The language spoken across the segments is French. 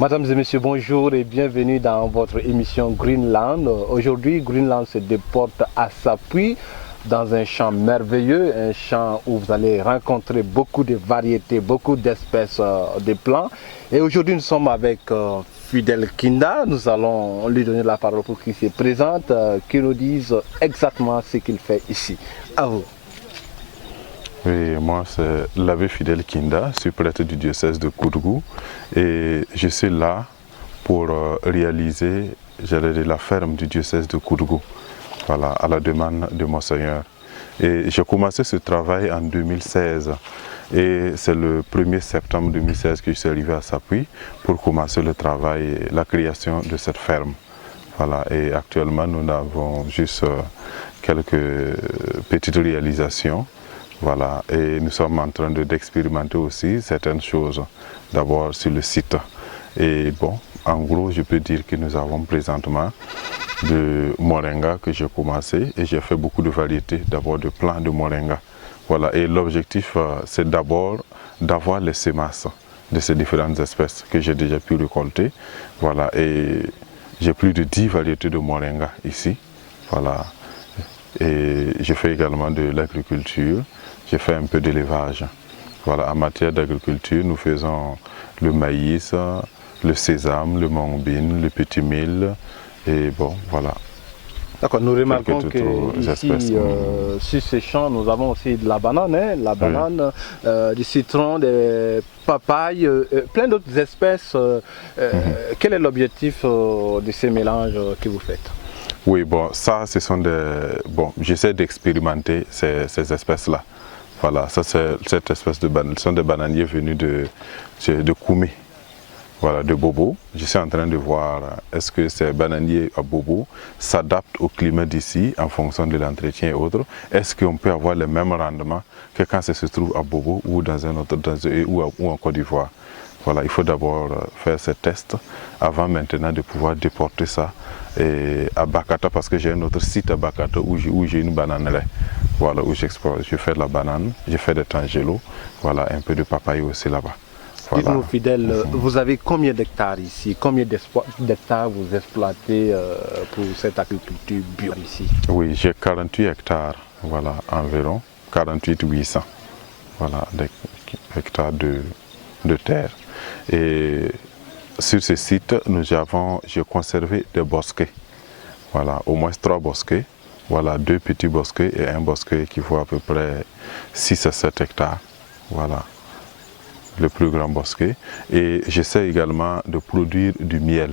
Mesdames et messieurs, bonjour et bienvenue dans votre émission Greenland. Aujourd'hui, Greenland se déporte à Sapuy dans un champ merveilleux, un champ où vous allez rencontrer beaucoup de variétés, beaucoup d'espèces de plants. Et aujourd'hui, nous sommes avec Fidel Kinda. Nous allons lui donner la parole pour qu'il se présente, qu'il nous dise exactement ce qu'il fait ici. À vous. Oui, moi c'est l'abbé Fidel Kinda, je suis prêtre du diocèse de Kourgou et je suis là pour réaliser, j'allais dire, la ferme du diocèse de Kourgou, voilà, à la demande de Monseigneur. Et j'ai commencé ce travail en 2016 et c'est le 1er septembre 2016 que je suis arrivé à Sapuy pour commencer le travail, la création de cette ferme. Voilà, et actuellement nous avons juste quelques petites réalisations. Voilà, et nous sommes en train d'expérimenter aussi certaines choses, d'abord sur le site. Et bon, en gros, je peux dire que nous avons présentement de moringa que j'ai commencé et j'ai fait beaucoup de variétés, d'abord de plants de moringa. Voilà, et l'objectif, c'est d'abord d'avoir les semences de ces différentes espèces que j'ai déjà pu récolter. Voilà, et j'ai plus de 10 variétés de moringa ici. Voilà. Et je fais également de l'agriculture, j'ai fait un peu d'élevage. Voilà, en matière d'agriculture, nous faisons le maïs, le sésame, le mangobine, le petit mil, et bon, voilà. D'accord, nous remarquons que ici, sur ces champs, nous avons aussi de la banane, hein, la banane, du citron, des papayes, plein d'autres espèces. Quel est l'objectif de ces mélanges que vous faites? Oui, bon, ça, ce sont des... Bon, j'essaie d'expérimenter ces espèces-là. Voilà, ça, c'est cette espèce de banane. Ce sont des bananiers venus de Koumé, voilà, de Bobo. Je suis en train de voir est-ce que ces bananiers à Bobo s'adaptent au climat d'ici en fonction de l'entretien et autres. Est-ce qu'on peut avoir le même rendement que quand ça se trouve à Bobo ou dans un autre, ou en Côte d'Ivoire. Voilà, il faut d'abord faire ces tests avant maintenant de pouvoir déporter ça à Bakata, parce que j'ai un autre site à Bakata où j'ai une bananeraie, voilà, où je fais de la banane, je fais des tangelo, voilà, un peu de papaye aussi là-bas. Voilà. Dites-nous, Fidèle, vous avez combien d'hectares ici? Combien d'hectares vous exploitez pour cette agriculture bio ici? Oui, j'ai 48 hectares, voilà, environ 48 800, voilà, hectares de terre. Et sur ce site, j'ai conservé des bosquets, voilà, au moins 3 bosquets, voilà, 2 petits bosquets et un bosquet qui vaut à peu près 6 à 7 hectares, voilà, le plus grand bosquet. Et j'essaie également de produire du miel,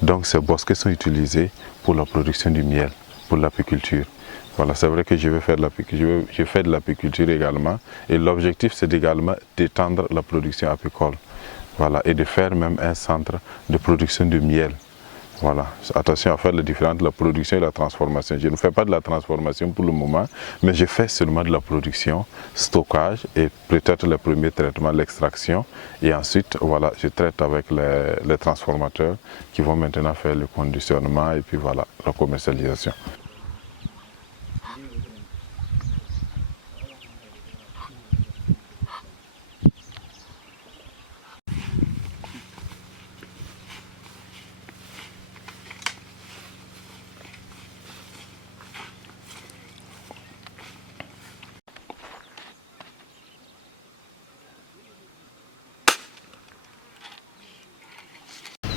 donc ces bosquets sont utilisés pour la production du miel, pour l'apiculture. Voilà, c'est vrai que je fais de l'apiculture également, et l'objectif c'est également d'étendre la production apicole. Voilà, et de faire même un centre de production de miel. Voilà, attention à faire la différence entre la production et la transformation. Je ne fais pas de la transformation pour le moment, mais je fais seulement de la production, stockage et peut-être le premier traitement, l'extraction. Et ensuite, voilà, je traite avec les transformateurs qui vont maintenant faire le conditionnement et puis voilà, la commercialisation.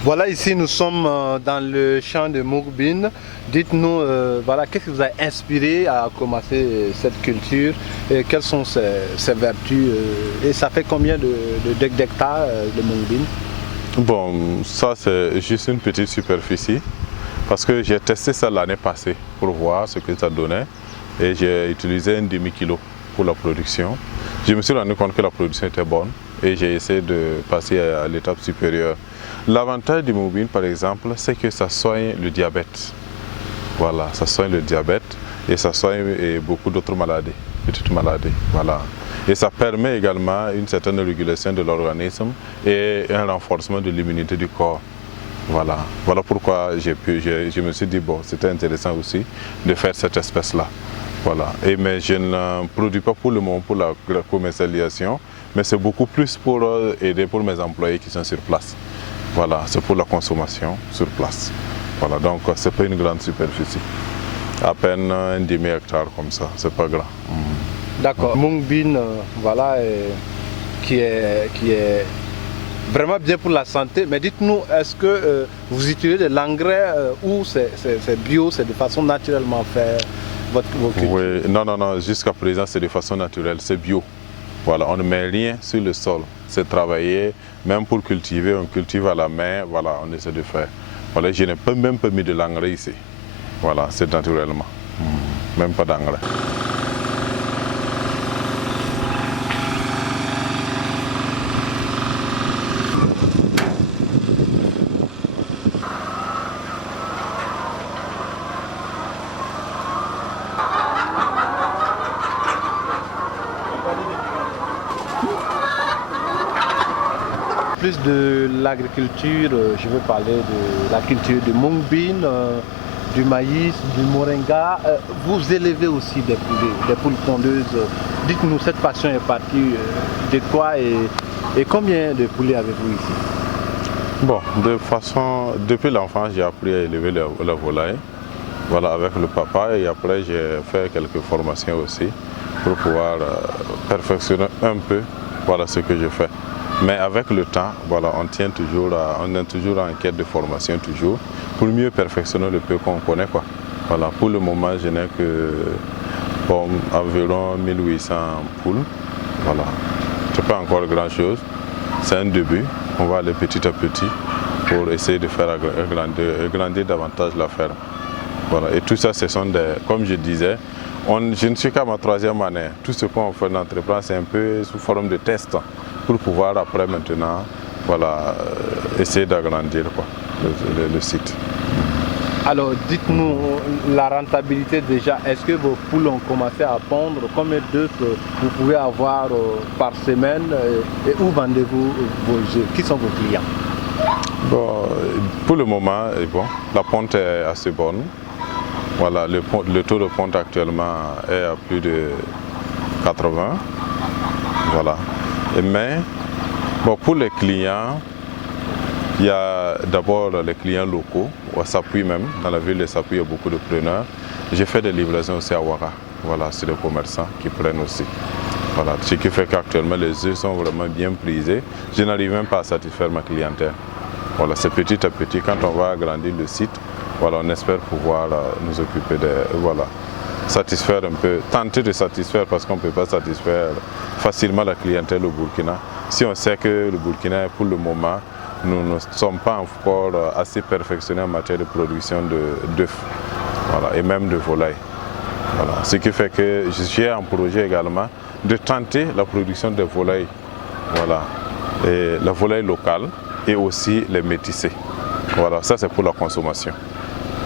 Voilà, ici nous sommes dans le champ de Mourbine. Dites-nous, voilà, qu'est-ce qui vous a inspiré à commencer cette culture et quelles sont ses vertus et ça fait combien d'hectares de Mourbine? Bon, ça c'est juste une petite superficie parce que j'ai testé ça l'année passée pour voir ce que ça donnait et j'ai utilisé un demi-kilo pour la production. Je me suis rendu compte que la production était bonne et j'ai essayé de passer à l'étape supérieure. L'avantage du Mourbine, par exemple, c'est que ça soigne le diabète. Voilà, ça soigne le diabète et ça soigne beaucoup d'autres maladies, petites maladies. Voilà. Et ça permet également une certaine régulation de l'organisme et un renforcement de l'immunité du corps. Voilà, voilà pourquoi je me suis dit, bon, c'était intéressant aussi de faire cette espèce-là. Voilà. Mais je ne produis pas pour le moment pour la commercialisation, mais c'est beaucoup plus pour aider pour mes employés qui sont sur place. Voilà, c'est pour la consommation sur place. Voilà, donc c'est pas une grande superficie. À peine un demi-hectare comme ça, c'est pas grand. D'accord. Mung bean, voilà, qui est vraiment bien pour la santé. Mais dites-nous, est-ce que vous utilisez de l'engrais ou c'est bio, c'est de façon naturellement fait vos cultures? Oui, non, jusqu'à présent c'est de façon naturelle, c'est bio. Voilà, on ne met rien sur le sol, c'est travaillé, même pour cultiver, on cultive à la main, voilà, on essaie de faire. Voilà, je n'ai même pas mis de l'engrais ici. Voilà, c'est naturellement, même pas d'engrais. Plus de l'agriculture, je veux parler de la culture de mung bean, du maïs, du moringa. Vous élevez aussi des poules pondeuses. Dites-nous, cette passion est partie de quoi et combien de poulets avez-vous ici? Bon, de façon, depuis l'enfance, j'ai appris à élever la volaille, voilà, avec le papa, et après j'ai fait quelques formations aussi pour pouvoir perfectionner un peu, voilà, ce que je fais. Mais avec le temps, voilà, on est toujours en quête de formation toujours, pour mieux perfectionner le peu qu'on connaît, quoi. Voilà, pour le moment, je n'ai que environ 1800 poules, voilà. C'est pas encore grand chose, c'est un début, on va aller petit à petit pour essayer de faire agrandir davantage la ferme. Voilà. Et tout ça, ce sont des, comme je disais, je ne suis qu'à ma 3e année. Tout ce qu'on fait dans l'entreprise, c'est un peu sous forme de test pour pouvoir après maintenant, voilà, essayer d'agrandir le site. Alors dites-nous, la rentabilité déjà, est-ce que vos poules ont commencé à pondre? Combien d'œufs vous pouvez avoir par semaine et où vendez-vous vos œufs? Qui sont vos clients? Bon, pour le moment, bon, la ponte est assez bonne. Voilà, le taux de ponte actuellement est à plus de 80. Voilà. Mais bon, pour les clients, il y a d'abord les clients locaux, à Sapui même, dans la ville de Sapui, il y a beaucoup de preneurs. J'ai fait des livraisons aussi à Ouara, voilà, c'est des commerçants qui prennent aussi. Voilà, ce qui fait qu'actuellement les œufs sont vraiment bien prisés. Je n'arrive même pas à satisfaire ma clientèle. Voilà, c'est petit à petit, quand on va agrandir le site, voilà, on espère pouvoir nous occuper de, voilà, satisfaire un peu, tenter de satisfaire parce qu'on ne peut pas satisfaire facilement la clientèle au Burkina. Si on sait que le Burkina, pour le moment, nous ne sommes pas encore assez perfectionnés en matière de production d'œufs, voilà, et même de volailles. Voilà. Ce qui fait que j'ai un projet également de tenter la production de volailles, voilà, et la volaille locale et aussi les métissés. Voilà, ça c'est pour la consommation.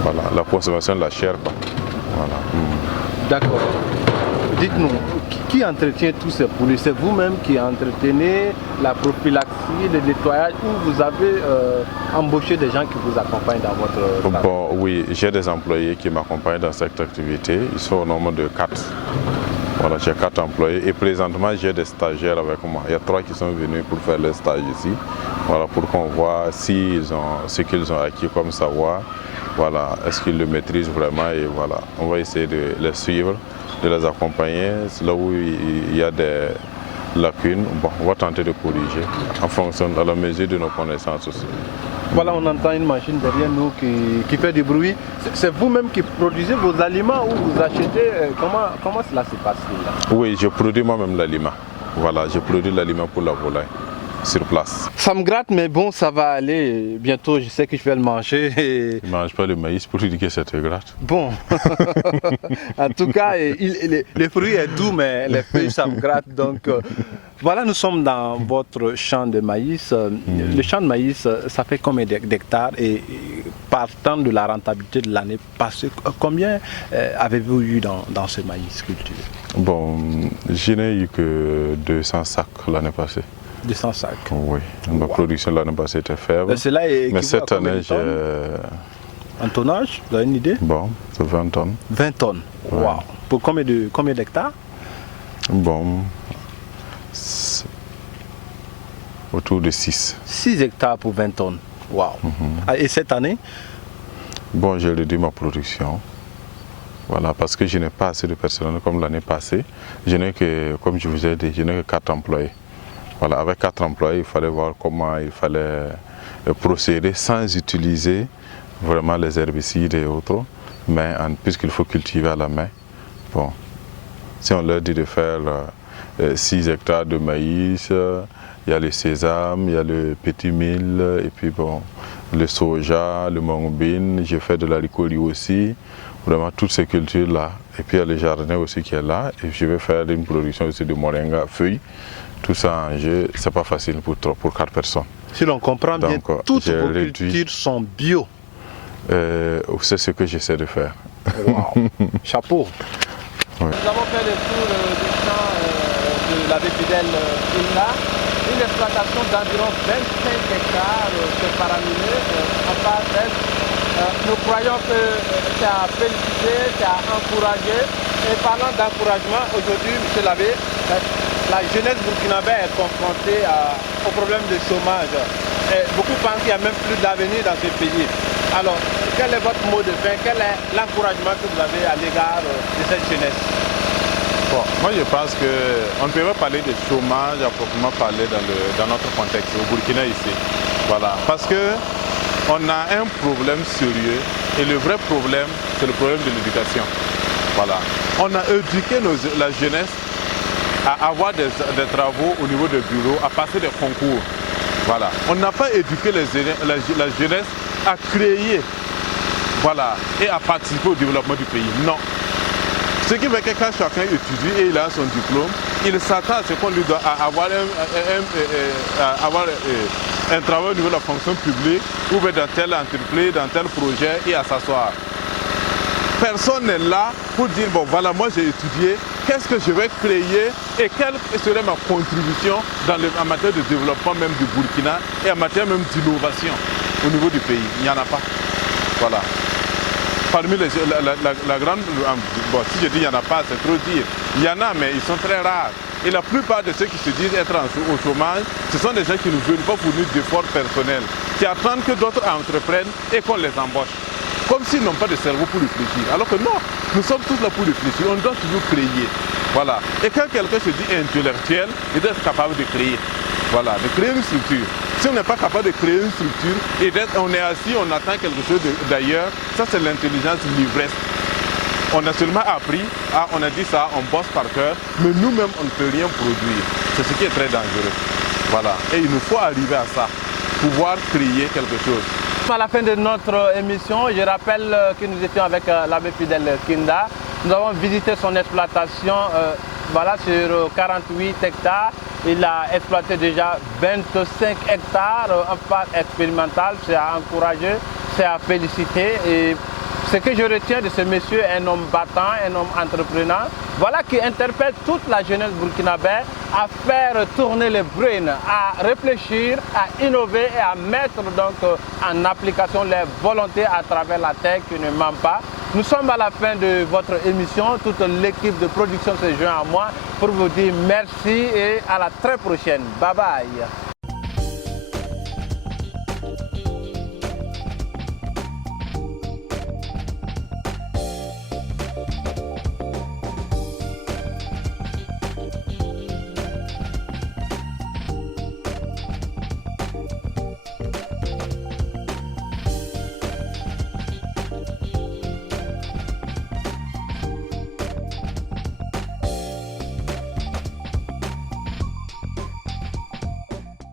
Voilà, la consommation de la chair, quoi. Voilà. D'accord. Dites-nous, qui entretient tous ces poulets? C'est vous-même qui entretenez la prophylaxie, le nettoyage, ou vous avez embauché des gens qui vous accompagnent dans votre travail? Bon, oui, j'ai des employés qui m'accompagnent dans cette activité. Ils sont au nombre de 4. Voilà, j'ai 4 employés et présentement j'ai des stagiaires avec moi. Il y a 3 qui sont venus pour faire leur stage ici. Voilà, pour qu'on voit ce qu'ils ont acquis comme savoir. Voilà, est-ce qu'ils le maîtrisent vraiment, et voilà, on va essayer de les suivre, de les accompagner. Là où il y a des lacunes, bon, on va tenter de corriger en fonction de la mesure de nos connaissances aussi. Voilà, on entend une machine derrière nous qui fait du bruit. C'est vous-même qui produisez vos aliments ou vous achetez? Comment cela se passe là? Oui, je produis moi-même l'aliment. Voilà, je produis l'aliment pour la volaille sur place. Ça me gratte, mais bon, ça va aller. Bientôt, je sais que je vais le manger. Je ne mange pas le maïs pour lui dire que ça te gratte. Bon, en tout cas, le fruit est doux, mais les feuilles, ça me gratte. Donc, voilà, nous sommes dans votre champ de maïs. Le champ de maïs, ça fait combien d'hectares? Et partant de la rentabilité de l'année passée, combien avez-vous eu dans ce maïs cultivé? Bon, je n'ai eu que 200 sacs l'année passée. 200 sacs. Oui, ma production l'année passée était faible. Mais cette année, j'ai... En tonnage, vous avez une idée? Bon, c'est 20 tonnes. 20 tonnes, ouais. Wow. Pour combien d'hectares? Bon, autour de 6. 6 hectares pour 20 tonnes. Wow. Et cette année? Bon, j'ai réduit ma production. Voilà, parce que je n'ai pas assez de personnel comme l'année passée. Je n'ai que, comme je vous ai dit, je n'ai que 4 employés. Voilà, avec 4 employés, il fallait voir comment il fallait procéder sans utiliser vraiment les herbicides et autres, mais puisqu'il faut cultiver à la main. Bon, si on leur dit de faire 6 hectares de maïs, il y a le sésame, il y a le petit mil, et puis bon, le soja, le mangobine, j'ai fait de l'haricot aussi, vraiment toutes ces cultures-là. Et puis il y a le jardin aussi qui est là, et je vais faire une production aussi de moringa, feuilles. Tout ça en jeu, c'est pas facile pour 4 personnes. Si l'on comprend bien, toutes vos cultures sont bio. C'est ce que j'essaie de faire. Wow. Chapeau. Oui. Nous avons fait le tour du champ de l'abbé Fidèle Kinda, une exploitation d'environ 25 hectares, c'est faramineux, en parenthèse. Nous croyons que c'est à féliciter, c'est à encourager. Et parlant d'encouragement, aujourd'hui, M. l'abbé, la jeunesse burkinabé est confrontée au problème de chômage. Et beaucoup pensent qu'il n'y a même plus d'avenir dans ce pays. Alors, quel est votre mot de fin? Quel est l'encouragement que vous avez à l'égard de cette jeunesse? Bon, moi je pense qu'on ne peut pas parler de chômage à proprement parler dans notre contexte, au Burkina ici. Voilà. Parce qu'on a un problème sérieux et le vrai problème, c'est le problème de l'éducation. Voilà. On a éduqué la jeunesse à avoir des travaux au niveau des bureaux, à passer des concours. Voilà. On n'a pas éduqué la jeunesse à créer, voilà, et à participer au développement du pays. Non. Ce qui fait que quand chacun étudie et il a son diplôme, il s'attend à ce qu'on lui doit avoir un travail au niveau de la fonction publique ou dans telle entreprise, dans tel projet et à s'asseoir. Personne n'est là pour dire, bon voilà, moi j'ai étudié, qu'est-ce que je vais créer et quelle serait ma contribution en matière de développement même du Burkina et en matière même d'innovation au niveau du pays. Il n'y en a pas. Voilà. Parmi la grande... Bon, si je dis il n'y en a pas, c'est trop dire. Il y en a, mais ils sont très rares. Et la plupart de ceux qui se disent être au chômage, ce sont des gens qui ne veulent pas fournir d'efforts personnels, qui attendent que d'autres entreprennent et qu'on les embauche. Comme s'ils n'ont pas de cerveau pour réfléchir. Alors que non, nous sommes tous là pour réfléchir, on doit toujours créer. Voilà. Et quand quelqu'un se dit intellectuel, il doit être capable de créer. Voilà, de créer une structure. Si on n'est pas capable de créer une structure et on est assis, on attend quelque chose d'ailleurs, ça c'est l'intelligence l'ivresse. On a seulement appris, on a dit ça, on bosse par cœur, mais nous-mêmes on ne peut rien produire. C'est ce qui est très dangereux. Voilà. Et il nous faut arriver à ça, pouvoir créer quelque chose. À la fin de notre émission, je rappelle que nous étions avec l'abbé Fidèle Kinda. Nous avons visité son exploitation voilà, sur 48 hectares. Il a exploité déjà 25 hectares en phase expérimentale. C'est à encourager, c'est à féliciter. Et ce que je retiens de ce monsieur, un homme battant, un homme entrepreneur, voilà qui interpelle toute la jeunesse burkinabé à faire tourner les brains, à réfléchir, à innover et à mettre donc en application les volontés à travers la terre qui ne ment pas. Nous sommes à la fin de votre émission. Toute l'équipe de production se joint à moi pour vous dire merci et à la très prochaine. Bye bye.